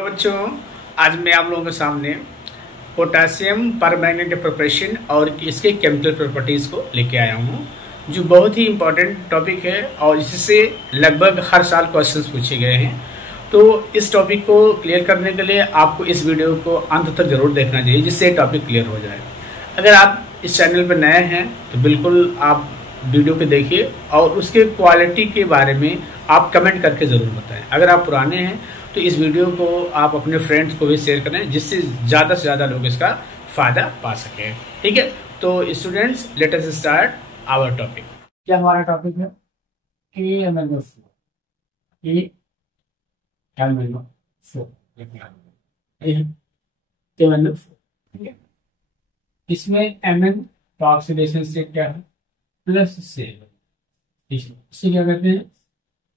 तो बच्चों, आज मैं आप लोगों के सामने पोटासियम परमैंगनेट प्रिपरेशन और इसके केमिकल प्रॉपर्टीज़ को लेके आया हूँ, जो बहुत ही इम्पोर्टेंट टॉपिक है और इससे लगभग हर साल क्वेश्चंस पूछे गए हैं। तो इस टॉपिक को क्लियर करने के लिए आपको इस वीडियो को अंत तक जरूर देखना चाहिए, जिससे टॉपिक क्लियर हो जाए। अगर आप इस चैनल पर नए हैं तो बिल्कुल आप वीडियो को देखिए और उसके क्वालिटी के बारे में आप कमेंट करके ज़रूर बताएं। अगर आप पुराने हैं तो इस वीडियो को आप अपने फ्रेंड्स को भी शेयर करें, जिससे ज़्यादा से ज़्यादा लोग इसका फ़ायदा पा सकें। ठीक है, तो students, let us start our topic. क्या हमारा टॉपिक है? KMnO4। ठीक है, इसमें Mn का ऑक्सीडेशन स्टेट क्या है? +7। इसे क्या कहते हैं?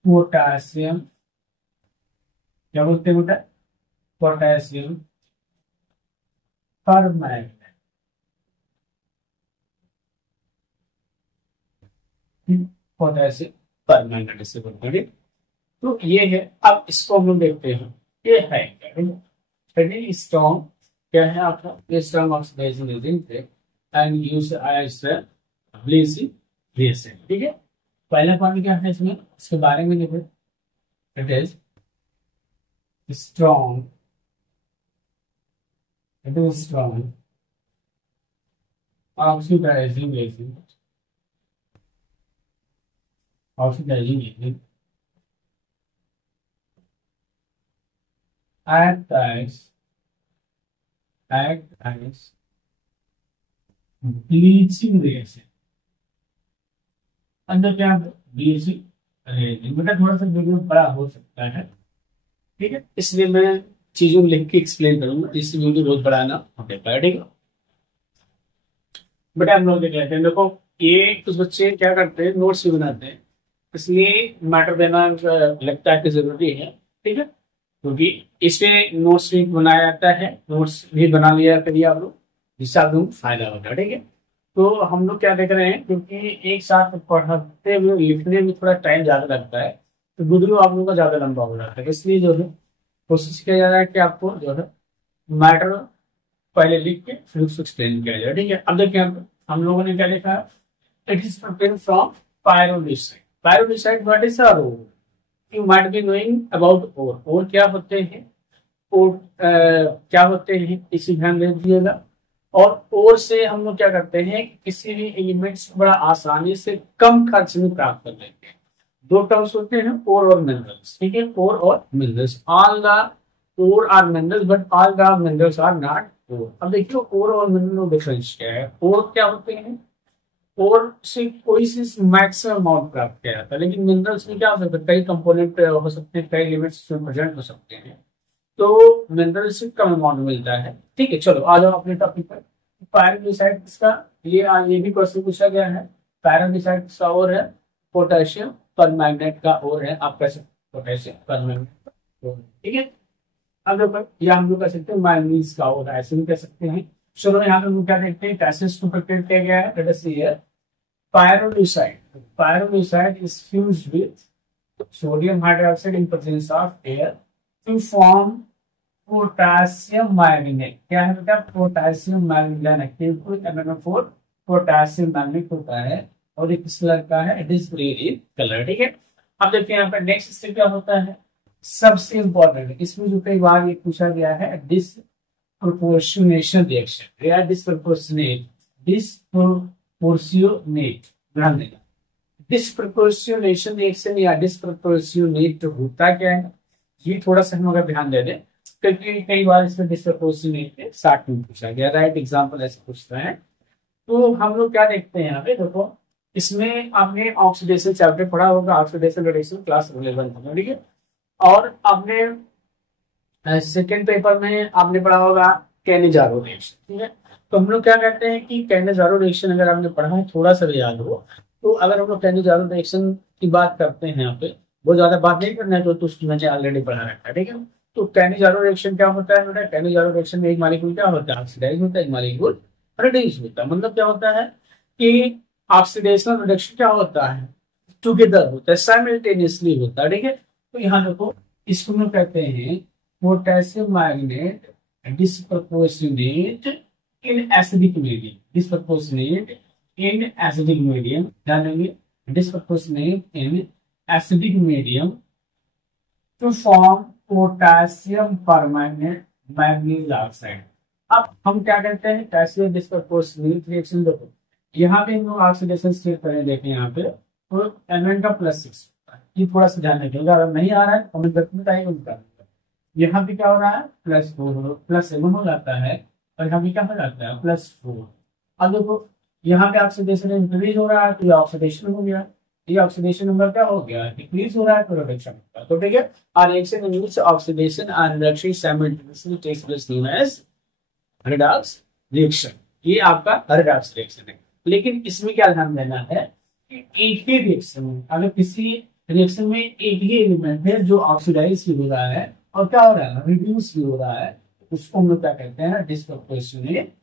पोटासियम। क्या बोलते हैं बेटा? Potassium permanganate. पोटासियम परमैंगनेट इसे बोलते हैं। तो ये है। अब इसको हम लोग देखते हैं, ये है क्या? स्ट्रॉन्ग क्या है आपका? ये स्ट्रॉन्ग ऑक्सीडाइजिंग एजेंट है and used as bleaching reaction. ठीक है, पहला पॉइंट क्या है इसमें, इसके बारे में देखो। It is strong oxidizing agent act as bleaching reaction। अंदर क्या ब्लीचिंग रिएक्शन। बेटा थोड़ा सा वीडियो बड़ा हो सकता है, ठीक है, इसलिए मैं चीजों को लिख के एक्सप्लेन करूंगा, जिससे वीडियो बहुत बड़ा ना हो पाए। ठीक है बेटा, हम लोग देख लेते हैं। देखो, ये कुछ बच्चे क्या करते हैं, नोट्स भी बनाते हैं, इसलिए मैटर देना लगता है कि जरूरी है। ठीक है, क्योंकि इसमें नोट्स भी बनाया जाता है, नोट्स भी बना लिया करिए आप लोग, जिससे आप लोगों को फायदा होगा। ठीक है, तो हम लोग क्या देख रहे हैं, क्योंकि एक साथ पढ़ते हुए लिखने में थोड़ा टाइम ज्यादा लगता है, तो वीडियो आप लोगों का ज्यादा लंबा हो जाता है। इसलिए जो है कोशिश किया जा रहा है कि आपको जो है मैटर पहले लिख के फिर उसको एक्सप्लेन किया जाए। ठीक है, अब देखिए हम लोगों ने क्या लिखा है? It is prepared from pyrolusite. Pyrolusite what is are ore? You might be knowing about ore. Ore क्या होते हैं? ओर क्या होते हैं, इसी ध्यान दे दीजिएगा। और ओर से हम लोग क्या करते हैं, किसी भी एलिमेंट्स को बड़ा आसानी से कम खर्च में प्राप्त कर लेते हैं। दो टर्म्स होते हैं, ओर और मिनरल्स। ठीक है, ओर और minerals. All the ore are minerals but all the minerals are not ore. अब देखिए ओर और मिनरल में डिफरेंस क्या है। ओर क्या होते हैं? ओर से कोई सी मैक्सिमम अमाउंट प्राप्त किया जाता है, लेकिन मिनरल्स में क्या हो सकता है, कई कंपोनेंट हो सकते हैं, कई एलिमेंट्स प्रेजेंट हो सकते हैं, तो मिनरल से कम अमाउंट मिलता है। ठीक है, चलो आ जाओ अपने टॉपिक पर। पायरोलिसाइड का ये भी क्वेश्चन पूछा गया है। पायरोलिसाइड का और है पोटेशियम परमैंगनेट का और है, आप कह सकते पोटेशियम परमैंगनेट का। ठीक है, अब देखो या हम लोग कह सकते हैं मैंगनीज का और, ऐसे भी कह सकते हैं। चलो यहाँ पे हम क्या देखते हैं, कैसे को प्रिपेयर किया गया है। Let us see here, pyrolusite is fused with sodium hydroxide in presence of air to form potassium manganate. क्या है बेटा? Potassium manganate. MnO4 potassium manganate होता है और ये किस कलर का है? It is green in colour. ठीक है, अब देखिए यहाँ पे नेक्स्ट स्टेप क्या होता है, सबसे इंपॉर्टेंट। इसमें जो कई बार ये पूछा गया है, डिसप्रोपोर्शनेशन रिएक्शन या डिसप्रोपोर्शनेट। ध्यान देना, डिसप्रोपोर्शनेशन रिएक्शन या डिसप्रोपोर्शनेट होता क्या है, ये थोड़ा सा हम अगर ध्यान दे दें, क्योंकि कई बार इसमें डिसप्रोपोर्शनेट साथ में पूछा गया, राइट एग्जाम्पल ऐसे पूछता है। तो हम लोग क्या देखते हैं यहाँ पे, देखो इसमें आपने ऑक्सीडेशन चैप्टर पढ़ा होगा, ऑक्सीडेशन रिएक्शन क्लास 11 में। ठीक है, और आपने सेकेंड पेपर में आपने पढ़ा होगा कैनिजारो रिएक्शन। ठीक है, तो हम लोग क्या कहते हैं कि कैनिजारो रिएक्शन अगर आपने पढ़ा है, थोड़ा सा भी याद हो, तो अगर हम लोग कैनिजारो रिएक्शन की बात करते हैं यहाँ पे, बहुत ज्यादा बात नहीं करना है, तो मैंने ऑलरेडी पढ़ा रखा है। ठीक है, तो कैनिजारो रिएक्शन क्या होता है बेटा? कैनिजारो रिएक्शन में एक मॉलिक्यूल क्या होता है? ऑक्सीडाइज होता है, एक मॉलिक्यूल रिड्यूस होता है। मतलब क्या होता है कि ऑक्सीडेशन रिडक्शन क्या होता है? टुगेदर होता है, साइमल्टेनियसली होता है। ठीक है, तो यहाँ देखो इसको हम कहते हैं potassium manganate disproportionate in acidic medium, disproportionate in acidic medium, ध्यान देंगे disproportionate in acidic medium to form potassium permanganate manganese oxide. अब हम क्या करते हैं, कैसे डिस्प्रपोर्शनेट रिएक्शन, देखो यहाँ पे हम लोग ऑक्सीडेशन स्टेट करें, देखें यहाँ पे तो Mn का +6, ये थोड़ा सा ध्यान रखिएगा, अगर नहीं आ रहा है कमेंट करके बताइए उनका। यहाँ पे क्या हो रहा है +4 +7 हो जाता है, और यहाँ पे क्या हो जाता है +4। अब देखो यहाँ पे ऑक्सीडेशन इंक्रीज हो रहा है तो ये ऑक्सीडेशन हो गया, ये ऑक्सीडेशन नंबर क्या हो गया डिक्रीज हो रहा है, तो रिडक्शन होगा। तो ठीक है, और reaction in which oxidation and reduction simultaneously takes place known as redox reaction, ये आपका रेडॉक्स रिएक्शन है। लेकिन इसमें क्या ध्यान देना है कि एक ही रिएक्शन में, अगर किसी रिएक्शन में एक ही एलिमेंट है जो ऑक्सीडाइज भी हो रहा है और क्या हो रहा है रिड्यूस भी हो रहा है, उसको हम लोग क्या कहते हैं डिस्प्रपोर्शनेट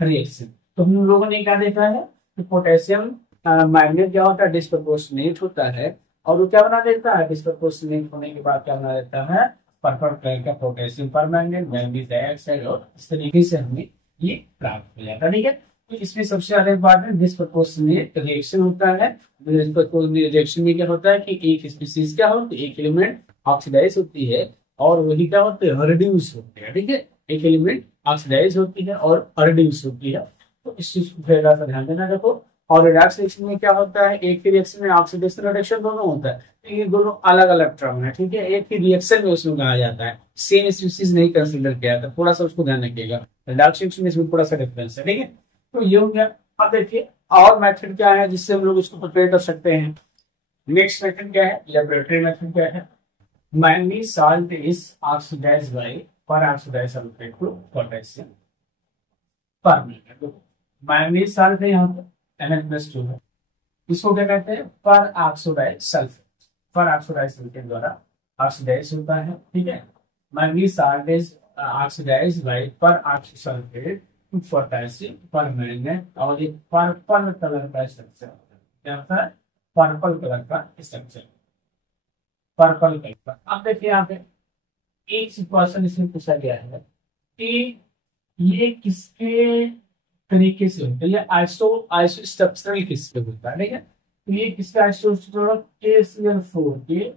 रिएक्शन। तो हम लोगों ने क्या देखा है कि पोटेशियम मैग्नेट क्या होता है डिस्प्रपोर्शनेट होता है, और वो क्या बना देता है डिस्प्रपोर्शनेट होने के बाद क्या बना देता है पर्पल कलर का पोटेशियम परमैंगनेट मैग्नीज डाइऑक्साइड, और इस तरीके से हमें ये प्राप्त हो जाता है। ठीक है, तो इसमें सबसे ज्यादा इंपॉर्टेंट डिस्प्रपोर्शनेट रिएक्शन होता है। डिस्प्रपोर्शनेट रिएक्शन में क्या होता है कि एक स्पीसीज क्या हो, एक एलिमेंट ऑक्सीडाइज होती है और वही क्या होते हैं रिड्यूस होते हैं। ठीक है, एक एलिमेंट ऑक्सीडाइज होती है और रिड्यूस होती है, तो इस चीज को थोड़ा सा ध्यान देना। देखो और रिडॉक्स रिएक्शन में क्या होता है, एक ही रिएक्शन में ऑक्सीडेशन रिडक्शन दोनों होता है, ये दोनों अलग अलग टर्म है। ठीक है, एक ही रिएक्शन में उसमें कहा जाता है, सेम स्पीसीज नहीं कंसीडर किया जाता, थोड़ा सा उसको ध्यान रखिएगा। रिडॉक्स रिएक्शन में इसमें थोड़ा सा डिफरेंस है। ठीक है, तो ये हो गया। अब देखिए और मेथड क्या है जिससे हम लोग इसको प्रिपेयर कर सकते हैं। नेक्स्ट मेथड क्या है, लेबोरेटरी मेथड क्या है, manganese salt is oxidised by peroxidised sulphate to potassium permanganate. Manganese salt है यहाँ पे Mn+2 है, इसको क्या कहते हैं परऑक्सीडाइज्ड सल्फेट, परऑक्सीडाइज्ड सल्फेट द्वारा ऑक्सीडाइज होता है। ठीक है, manganese salt is oxidised by peroxidised sulphate to potassium permanganate, और एक पर्पल कलर का स्ट्रक्चर क्या होता है पर्पल कलर का स्ट्रक्चर, पर्पल कलर का। अब देखिए यहाँ पे एक क्वेश्चन इसमें पूछा गया है कि ये किसके तरीके से होता है, ये आइसो स्ट्रक्चरल किसके होता है। ठीक है, तो ये किसका आइसो स्ट्रक्चरल KCl4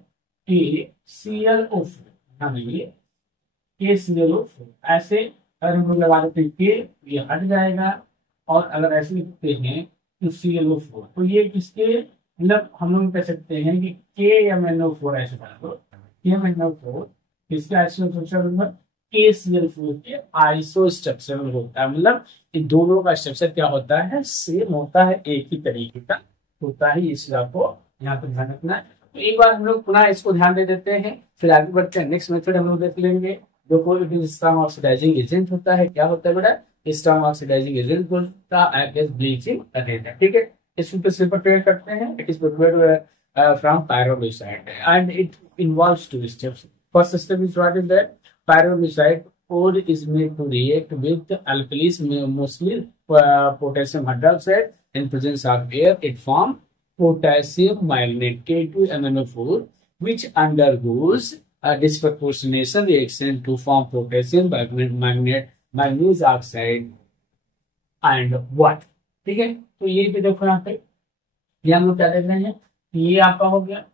KClO4 ऐसे अगर हम लोग लगा देते हैं के ये हट जाएगा, और अगर ऐसे लिखते हैं तो ClO4, तो ये किसके मतलब हम लोग कह सकते हैं कि KMnO4 ऐसे बना दो, KMnO4 किसका आइसो स्ट्रक्चर KCl4 के आइसो स्ट्रक्चर होता है, मतलब इन दोनों का स्ट्रक्चर क्या होता है सेम होता है, एक ही तरीके का होता है, इसलिए आपको यहाँ पे ध्यान रखना है। तो एक बार हम लोग पुनः इसको ध्यान दे देते हैं, फिर आगे बढ़ते हैं। नेक्स्ट मेथड हम लोग देख लेंगे जो कोई स्ट्रॉन्ग ऑक्सीडाइजिंग एजेंट होता है। क्या होता है बेटा स्ट्रॉन्ग ऑक्सीडाइजिंग एजेंट होता है ब्लीचिंग एजेंट। ठीक है, इसको कैसे प्रिपेयर करते हैं, it is prepared from pyrolusite and it involves 2 steps. First step is what is that pyrolusite ore is made to react with alkalis, mostly potassium hydroxide. In presence of air, it forms potassium magnate K2MnO4, which undergoes a disproportionation reaction to form potassium magnate, magnesium oxide and what। ठीक है, तो ये भी देखो यहाँ पे ये हम लोग क्या देख रहे हैं, ये आपका हो गया,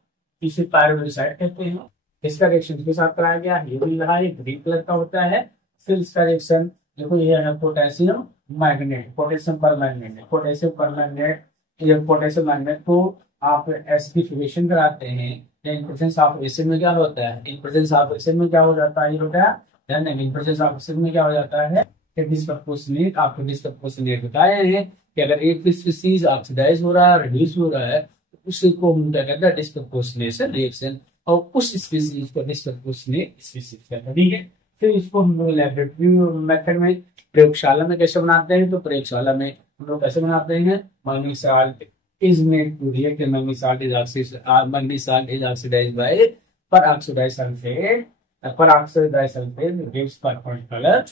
इसे पायरोलुसाइड कहते हैं। इसका रिएक्शन के साथ कराया गया, ये भी रहा है ग्रीन कलर का होता है। फिर इसका रिएक्शन देखो ये है potassium magnet, potassium permanganate, potassium permanganate, ये पोटेशियम मैग्नेट को आप एसिडिफिकेशन कराते हैं, इन प्रेजेंस ऑफ एसिड में क्या होता है, इन प्रेजेंस ऑफ एसिड में क्या हो जाता है, ये बेटा ध्यान देंगे, इन प्रेजेंस ऑफ एसिड में क्या हो जाता है डिस्प्रपोर्शनेट। आपको डिस्प्रपोर्शनेट बताए हैं कि अगर एक स्पीसीज ऑक्सीडाइज हो रहा है रिड्यूस हो रहा है तो उसको हम क्या कहते हैं डिस्प्रपोर्शनेशन रिएक्शन, और उस स्पीसीज को डिस्प्रपोर्शनेट स्पीसीज कहते हैं। ठीक है, फिर इसको हम लोग लेबोरेटरी मेथड में प्रयोगशाला में कैसे बनाते हैं, तो प्रयोगशाला में हम लोग कैसे बनाते हैं, manganese salt is made to react, manganese salt is oxidised by peroxidised sulphate gives purple colour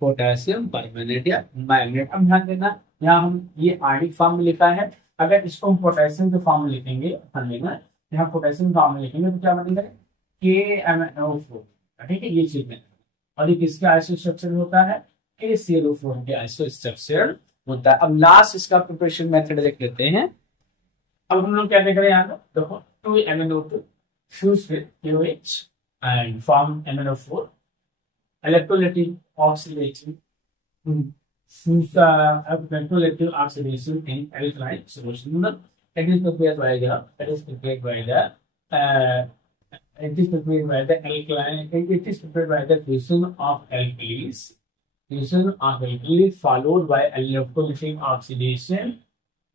potassium permanganate या मैग्नेट। अब ध्यान देना यहाँ हम ये आयनिक फॉर्म में लिखा है, अगर इसको हम पोटेशियम के फॉर्म में लिखेंगे यहाँ पोटेशियम फॉर्म में लिखेंगे तो क्या बनेगा KMnO4 ठीक है, ये चीज में। और ये किसका आइसो स्ट्रक्चर होता है, KClO4 के आइसो स्ट्रक्चर होता है। अब लास्ट इसका प्रिपरेशन मेथड देख लेते हैं। अब हम लोग क्या देख रहे हैं यहाँ पे, देखो 2MnO2 fused with KOH and form MnO4 electrolytic oxidation electrolytic oxidation in alkaline solution. It is prepared by the it is prepared by the alkaline. It is prepared by the fusion of alkali followed by electrolytic oxidation.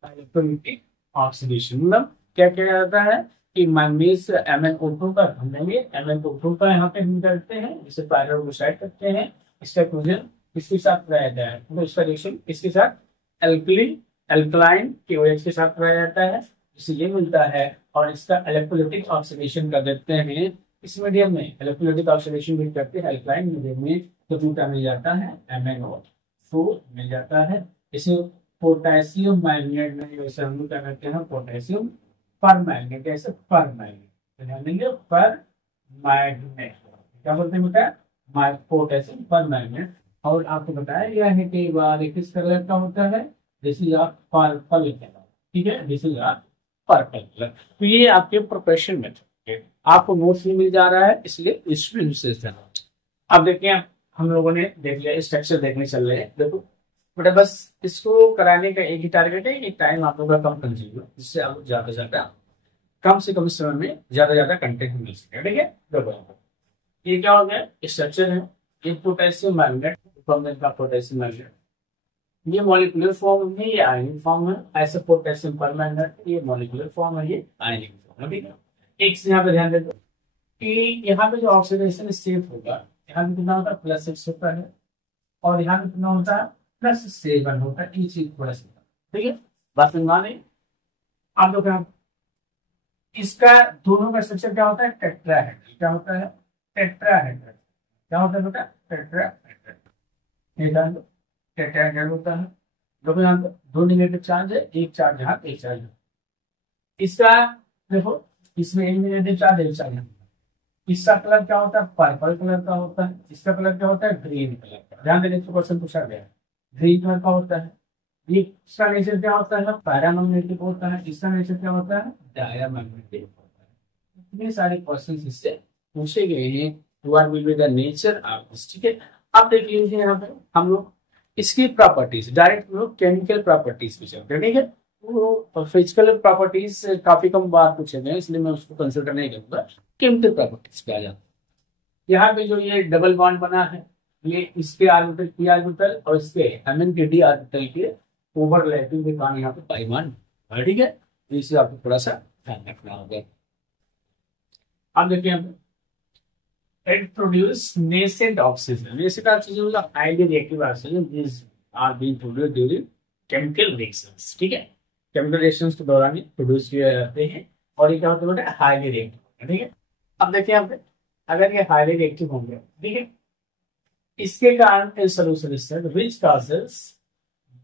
Electrolytic oxidation मतलब क्या क्या जाता है कि manganese MnO2 का हम लेंगे, MnO2 का यहाँ पे हम करते हैं, जिसे पायरोक्साइड करते हैं। इसका फ्यूजन किसके साथ कराया जाता है, तो इसका रिएक्शन इसके साथ अल्कलाइन KOH के साथ कराया जाता है, जिससे ये मिलता है। और इसका इलेक्ट्रोलिटिक ऑक्सीडेशन कर देते हैं इस मीडियम में, इलेक्ट्रोलिटिक ऑक्सीडेशन भी करते हैं अल्कलाइन मीडियम में, तो दूसरा मिल जाता है MnO4 मिल जाता है। इसे पोटेशियम मैग्नेट में जैसे हम लोग क्या करते हैं, पोटेशियम पर मैग्नेट, ऐसे पर मैग्नेट ध्यान देंगे, पर मैग्नेट क्या बोलते हैं बेटा, पोटेशियम पर मैग्नेट। और आपको बताया गया है कि बार किस कलर का होता है, दिस इज पर्पल कलर, ठीक है, दिस इज पर्पल कलर। तो ये आपके प्रिपरेशन मेथड आपको नोट्स में मिल जा रहा है, इसलिए इसमें विशेष ध्यान। अब देखिए हम लोगों ने देख लिया, स्ट्रक्चर देखने चल रहे हैं। देखो बेटा बस इसको कराने का एक ही टारगेट है, एक टाइम आप लोग का कम कंज्यूम हो, जिससे आप ज्यादा से ज्यादा कम से कम समय में ज्यादा कंटेंट मिल सके, ठीक है। देखो ये क्या हो गया, स्ट्रक्चर है, ये पोटेशियम मैग्नेट का पोटेशियम मैग्नेट, ये मॉलिक्यूलर फॉर्म है, ये आयनिक फॉर्म है। ऐसे पोटेशियम पर मैग्नेट, ये मॉलिक्यूलर फॉर्म है, ये आयनिक फॉर्म है, ठीक है। एक से यहाँ पे ध्यान देते कि यहाँ पे जो ऑक्सीडेशन स्टेट होगा, यहाँ पे कितना होता है +6 होता है, और यहाँ पे कितना होता है +7 होता है, ये चीज थोड़ा सा, ठीक है, बात समझ में। आप लोग इसका दोनों का स्ट्रक्चर क्या होता है, टेट्राहेड्रल, क्या होता है टेट्राहेड्रल, क्या होता है बेटा टेट्राहेड्रल, टेट्राहेड्रल होता है। देखो यहाँ पे दो नेगेटिव चार्ज है, एक चार्ज यहाँ, एक चार्ज यहाँ। इसका देखो इसमें एक नेगेटिव चार्ज, एक चार्ज यहाँ। इसका कलर क्या होता है, पर्पल कलर का होता है। इसका कलर क्या होता है, ग्रीन कलर का। ध्यान देने को क्वेश्चन पूछा गया, ग्रीन कलर का होता है। ये इसका नेचर क्या होता है, पैरामैग्नेटिक होता है। इसका नेचर क्या होता है, डायमैग्नेटिक होता है। इतने सारे क्वेश्चन इससे पूछे गए हैं, what will be the nature of this, ठीक है। अब देख लीजिए यहाँ पे हम लोग इसकी प्रॉपर्टीज, डायरेक्ट लोग केमिकल प्रॉपर्टीज पे चलते हैं, ठीक है। वो फिजिकल प्रॉपर्टीज काफी कम बार पूछे गए, इसलिए मैं उसको कंसिडर नहीं करूंगा, केमिकल प्रॉपर्टीज पे आ जाता है। यहाँ पे जो ये डबल बॉन्ड बना है, ये इसके ऑर्बिटल p ऑर्बिटल और इसके Mn के d ऑर्बिटल के ओवरलैपिंग के कारण यहाँ पे पाई बॉन्ड है, ठीक है। इसे आपको थोड़ा सा ध्यान रखना होगा। अब देखिए it produce nascent oxygen. Nascent oxygen is a highly reactive oxygen. These are being produced during chemical reactions. ठीक है, chemical reactions के दौरान ही प्रोड्यूस किए जाते हैं, और ये क्या होता है, हाईली रिएक्टिव, ठीक है। अब देखिए यहाँ पे अगर ये हाईली रिएक्टिव होंगे, ठीक है, इसके कारण solution which causes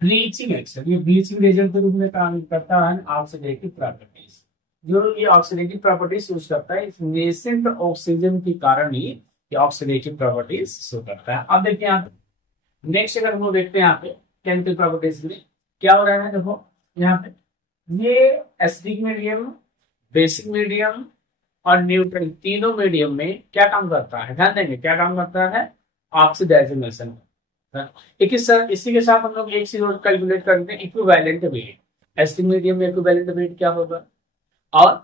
bleaching action, ये ब्लीचिंग एजेंट के रूप में काम करता है ऑक्सीडेटिव प्रॉपर्टीज। जो ये ऑक्सीडेटिव प्रॉपर्टीज यूज करता है नेसेंट ऑक्सीजन के कारण ही ये ऑक्सीडेटिव प्रॉपर्टीज शो करता है। अब देखिए यहाँ पे नेक्स्ट अगर हम लोग देखते हैं यहाँ पे केमिकल प्रॉपर्टीज में क्या हो रहा है, देखो यहाँ पे ये एसिडिक मीडियम, बेसिक मीडियम और न्यूट्रल तीनों मीडियम में क्या काम करता है, ध्यान देंगे क्या काम करता है, ऑक्सीडाइजेशन। इसी के साथ हम लोग एक चीज और कैलकुलेट करते हैं, इक्विवेलेंट वेट। एसिडिक मीडियम में इक्विवेलेंट वेट क्या होगा, और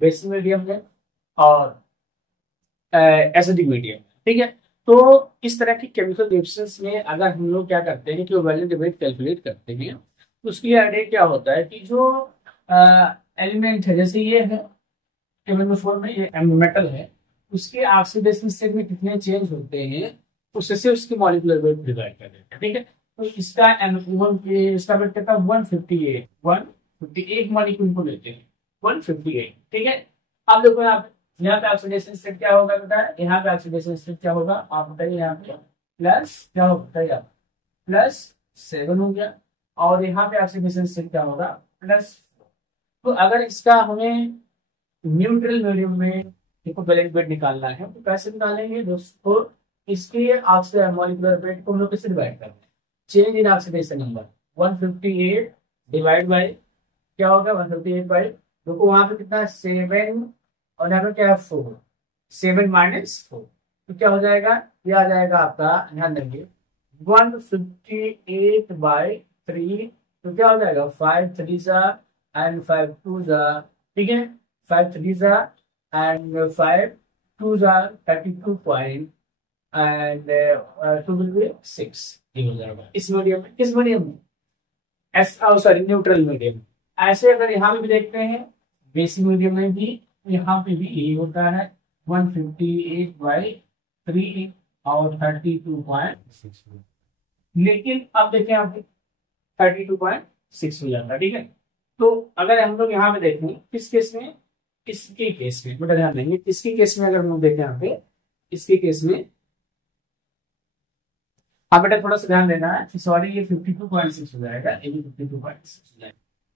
बेसिक मीडियम में और एसिडिक मीडियम, ठीक है। तो इस तरह की केमिकल रिएक्शंस में अगर हम लोग क्या करते हैं कि वैलेंट वेट कैलकुलेट करते हैं, तो उसकी आइडिया क्या होता है कि जो एलिमेंट है, जैसे ये है MnO4 में ये मेटल है, उसके ऑक्सीडेशन स्टेट में कितने चेंज होते हैं उससे उसकी मॉलिक्यूलर वेट डिवाइड कर देते हैं, ठीक है। तो इसका इसका वेट कितना 158 मॉलिक्यूल को लेते हैं 158, ठीक है। अब देखो यहाँ पे ऑक्सीडेशन स्टेट क्या होगा बेटा, यहाँ पे ऑक्सीडेशन स्टेट क्या होगा आप बताइए, यहाँ पे प्लस क्या होगा, +7 हो गया, और यहाँ पे ऑक्सीडेशन स्टेट क्या होगा +4। तो अगर इसका हमें न्यूट्रल मीडियम में इक्विवेलेंट वेट निकालना है तो कैसे निकालेंगे दोस्तों, इसके ऑक्सीजन मॉलिक्यूलर वेट को हम लोग कैसे डिवाइड करते हैं, change in oxidation number 158 divide by क्या होगा 158 बाय, देखो वहां पे कितना है 7 और यहाँ पे क्या है 4, 7 माइनस 4, तो क्या हो जाएगा, ये आ जाएगा आपका, ध्यान देंगे 158 बाई 3, तो क्या हो जाएगा 5 3 सा एंड 5 2 सा, ठीक है 5 3 सा एंड 5 2 सा 32 पॉइंट एंड 2 विल बी 6, ये हो जाएगा इस मीडियम में, किस मीडियम में, एस सॉरी न्यूट्रल मीडियम। ऐसे अगर यहाँ पे भी देखते हैं बेसिक मीडियम में भी, यहाँ पे भी यही होता है 158 बाई 3 और 32.6, लेकिन अब देखें यहाँ पे 32.6 हो जाता है, ठीक है। तो अगर हम लोग यहाँ पे देखें किस केस में, इसके केस में बेटा ध्यान देंगे, इसके केस में अगर हम लोग देखें यहाँ पे, इसके केस में हाँ बेटा थोड़ा सा ध्यान देना है, सॉरी ये 52.6 हो जाएगा, ये भी 52.6 हो जाएगा।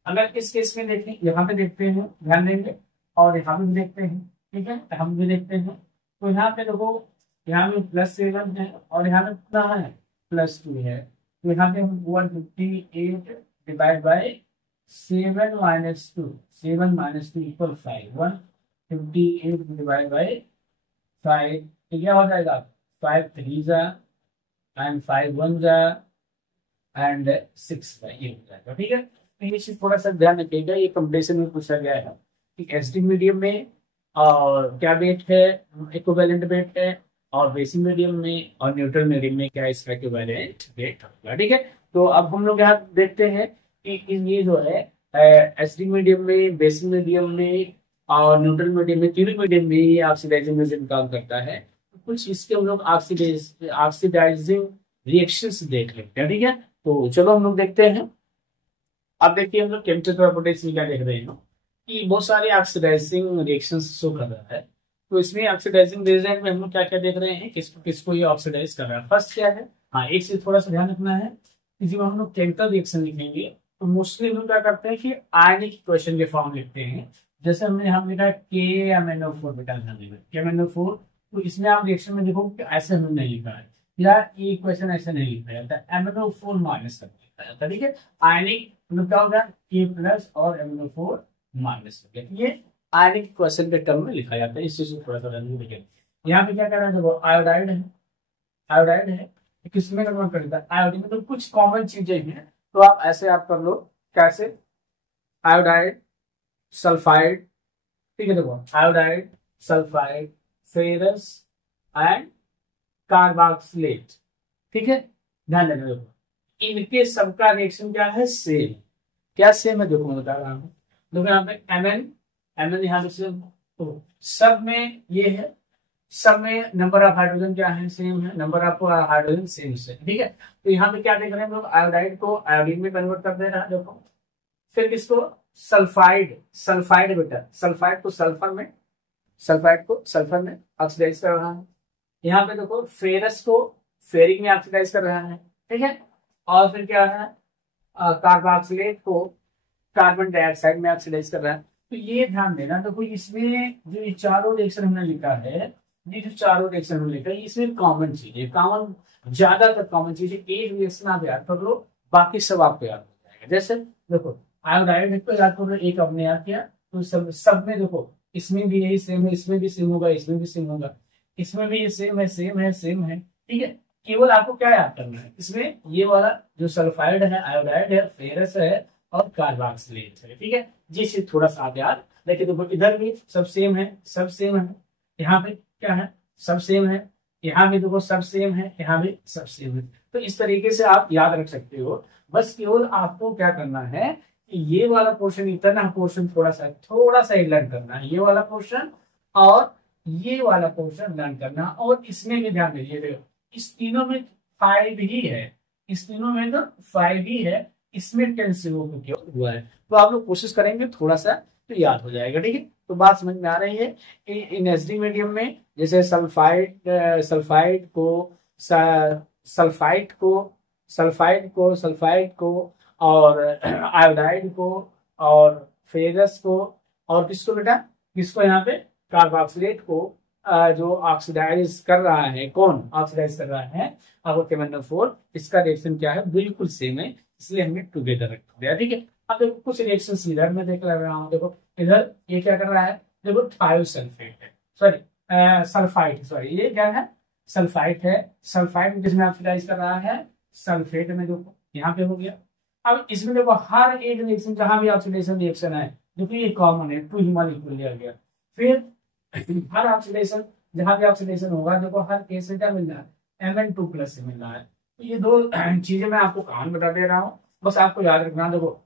अगर इस केस में देखें, यहाँ पे देखते हैं ध्यान देंगे, और यहाँ पे भी देखते हैं, ठीक है हम भी देखते हैं, तो यहाँ पे देखो यहाँ में +7 है और यहाँ में कितना है +2 है, तो यहाँ पे हम 158 divide by 7 minus 2, 7 minus 2 equal 5, 158 divide by 5, तो क्या हो जाएगा 5 3 जा एंड 5 1 जा एंड 6 का, ये हो जाएगा, ठीक है। तो ये चीज थोड़ा सा ध्यान रखिएगा, ये कंपटीशन में पूछा गया है कि एसडी मीडियम में और क्या वेट है, इक्विवेलेंट वेट है, और बेसिक मीडियम में और न्यूट्रल मीडियम में क्या इसका इक्विवेलेंट वेट होगा, ठीक है। तो अब हम लोग यहाँ देखते हैं कि ये जो है एसडी मीडियम में, बेसिक मीडियम में और न्यूट्रल मीडियम में, तीनों मीडियम में ये ऑक्सीडाइजिंग एजेंट काम करता है। कुछ इसके हम लोग ऑक्सीडाइजिंग रिएक्शंस देख लेते हैं, ठीक है। तो चलो हम लोग देखते हैं। अब देखिए हम लोग केमिकल प्रॉपर्टीज में क्या देख रहे हैं कि बहुत सारे ऑक्सीडाइजिंग रिएक्शंस शो कर रहा है। तो इसमें ऑक्सीडाइजिंग एजेंट में हम लोग क्या क्या देख रहे हैं, किसको किसको ये ऑक्सीडाइज कर रहा है। फर्स्ट क्या है, हाँ एक चीज थोड़ा सा ध्यान रखना है कि जब हम लोग केमिकल रिएक्शन लिखेंगे तो मोस्टली हम लोग क्या करते हैं कि आयनिक इक्वेशन के फॉर्म लिखते हैं। जैसे हमने यहाँ लिखा KMnO4 बेटा, KMnO4, तो इसमें आप रिएक्शन में देखो कि ऐसे हमने नहीं लिखा है, या ये इक्वेशन ऐसे नहीं लिखा जाता है, MnO4 माइनस करके लिखा जाता है, ठीक है। आयनिक मतलब क्या होगा K प्लस और MnO4 माइनस करके, ये आयनिक इक्वेशन के टर्म में लिखा जाता है। इस चीज को थोड़ा सा ध्यान रखिए। यहाँ पे क्या कर रहा है, देखो आयोडाइड है, आयोडाइड है किसमें कन्वर्ट करता है, आयोडीन में। तो कुछ कॉमन चीजें हैं, तो आप ऐसे आप कर लो, कैसे आयोडाइड सल्फाइड, ठीक है, देखो iodide sulphide ferrous and carboxylate, ठीक है। ध्यान देना, देखो इनके सबका रिएक्शन क्या है, सेम। क्या सेम है, देखो मैं बता रहा हूँ, देखो यहाँ पे Mn यहाँ पे सेम, तो सब में ये है, सब में नंबर ऑफ हाइड्रोजन क्या है, सेम है, नंबर ऑफ हाइड्रोजन सेम से, ठीक है। तो यहाँ पे क्या देख रहे हैं हम लोग, आयोडाइड को आयोडीन में कन्वर्ट कर दे रहा है, देखो फिर किसको सल्फाइड, सल्फाइड बेटा सल्फाइड को सल्फर में, सल्फाइड को सल्फर में ऑक्सीडाइज कर रहा है। यहाँ पे देखो फेरस को फेरिक में ऑक्सीडाइज कर रहा है, ठीक है। और फिर क्या है कार्बोक्सिलेट को कार्बन डाइऑक्साइड में ऑक्सीडाइज कर रहा है। तो ये ध्यान देना, देखो इसमें जो ये चारों रिएक्शन हमने लिखा है, ये जो चारों रिएक्शन हमने लिखा है, इसमें कॉमन चीज है, कॉमन ज्यादातर कॉमन चीज है। एक रिएक्शन आप याद कर लो, बाकी सब आपको याद हो जाएगा। जैसे देखो आयोडाइड को याद कर लो, एक आपने याद किया, तो सब में देखो इसमें भी यही सेम है, इसमें भी सेम होगा, इसमें भी सेम होगा, इसमें भी ये सेम है, सेम है, सेम है, ठीक है। केवल आपको क्या याद करना है, इसमें ये वाला जो सल्फाइड है, आयोडाइड है, फेरस है और कार्बोक्सिलेट है, ठीक है। जिससे थोड़ा सा आप याद देखिए, देखो इधर भी सब सेम है, सब सेम है, यहाँ पे क्या है सब सेम है, यहाँ भी देखो सब सेम है, यहाँ भी सब सेम है। तो इस तरीके से आप याद रख सकते हो। बस केवल आपको क्या करना है कि ये वाला पोर्शन, इतना पोर्शन थोड़ा सा ही लर्न करना है, ये वाला पोर्शन और ये वाला पोर्शन लर्न करना। और इसमें भी ध्यान दीजिए, देखो इस तीनों में 5 ही है, इस तीनों में तो 5 ही है, इसमें 10 से वो केवल हुआ है। तो आप लोग कोशिश करेंगे थोड़ा सा तो याद हो जाएगा, ठीक है। तो बात समझ में आ रही है। इन एसडी मीडियम में जैसे सल्फाइड को और आयोडाइड को और फेरस को और किसको बेटा, किसको यहाँ पे कार्बोक्सिलेट को जो ऑक्सीडाइज कर रहा है, कौन ऑक्सीडाइज कर रहा है, अब KMnO4, इसका रिएक्शन क्या है, बिल्कुल सेम है, इसलिए हमने टुगेदर रख दिया। ठीक है, अब देखो कुछ रिएक्शन इधर में देख रहा हूँ, देखो इधर ये क्या कर रहा है, देखो थायोसल्फेट है, सॉरी सल्फाइड, सॉरी ये क्या है, सल्फाइड है। सल्फाइड में किसमें ऑक्सीडाइज कर रहा है, सल्फेट में, देखो यहाँ पे हो गया। अब इसमें देखो हर एक रिएक्शन जहां भी ऑक्सीडेशन रिएक्शन है, देखो ये कॉमन है, 2 मॉलिक्यूल लिया गया। फिर हर ऑक्सीडेशन, जहां भी ऑक्सीडेशन होगा, देखो हर केस में क्या मिल रहा है, Mn2+ से मिल रहा है। तो ये दो चीजें मैं आपको कहानी बता दे रहा हूँ, बस आपको याद रखना। देखो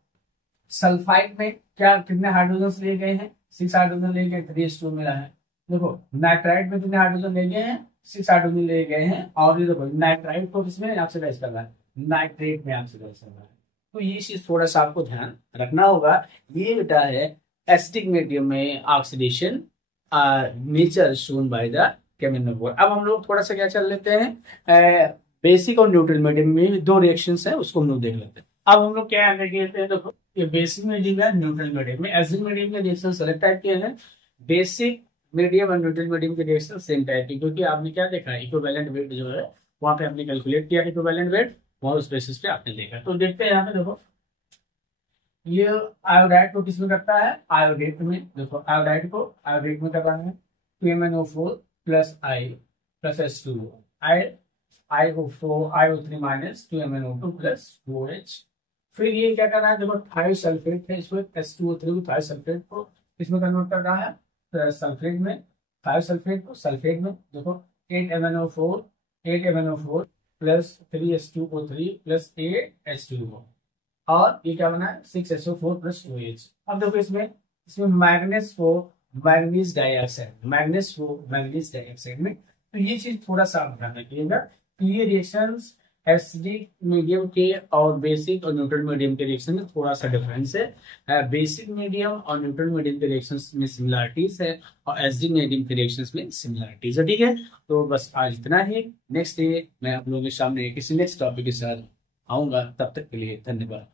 सल्फाइड में क्या कितने हाइड्रोजन लिए गए हैं, 6 हाइड्रोजन लिए गए, 3s2 मिला है। देखो नाइट्राइड में कितने हाइड्रोजन ले गए हैं, 6 हाइड्रोजन ले गए हैं। और ये देखो नाइट्राइड को किसमें ऑक्सीडाइज कर रहा है, नाइट्रेट में ऑक्सीडाइज कर रहा है। तो ये चीज थोड़ा सा आपको ध्यान रखना होगा। ये बेटा है एसिडिक मीडियम में oxidation nature shown by the KMnO4। अब हम लोग थोड़ा सा क्या चल लेते हैं, बेसिक और न्यूट्रल मीडियम में 2 रिएक्शंस है, उसको हम लोग देख लेते हैं। अब हम लोग क्या देख लेते हैं, देखो ये बेसिक मीडियम है, न्यूट्रल मीडियम में। एसिडिक मीडियम के रिएक्शन सेलेक्ट टाइप के हैं, बेसिक मीडियम और न्यूट्रल मीडियम के रिएक्शन सेम टाइप की, क्योंकि आपने क्या देखा है, इक्विवेलेंट वेट जो है वहां पे आपने कैलकुलेट किया इक्विवेलेंट वेट, वहां उस बेसिस पे आपने देखा। तो देखते हैं यहाँ पे, देखो ये आयोडाइड को किसमें करता है, आयोडेट में। देखो आयोडाइड को आयोडेट में कर रहा है, 2MnO4 plus I plus H2O, IO3 minus 2MnO2 plus OH। फिर ये क्या कर रहा है, देखो थायोसल्फेट है, इसमें H2O3 को थायोसल्फेट को किसमें कन्वर्ट कर रहा है, सल्फेट में। थायोसल्फेट को सल्फेट में, देखो 8MnO4 plus 3H2O3 plus 8H2O, और ये क्या बना है, 6SO4 प्लस OH। अब देखो इसमें मैग्नेस को मैग्नीज डाइऑक्साइड में। तो ये चीज थोड़ा सा आप ध्यान रखिएगा कि ये रिएक्शंस एसिडिक मीडियम के और बेसिक और न्यूट्रल मीडियम के रिएक्शन में थोड़ा सा डिफरेंस है। बेसिक मीडियम और न्यूट्रल मीडियम के रिएक्शंस में सिमिलरिटीज है, और एसिडिक मीडियम के रिएक्शंस में सिमिलरिटीज है। ठीक है, तो बस आज इतना ही। नेक्स्ट डे मैं आप लोगों के सामने किसी नेक्स्ट टॉपिक के साथ आऊंगा, तब तक के लिए धन्यवाद।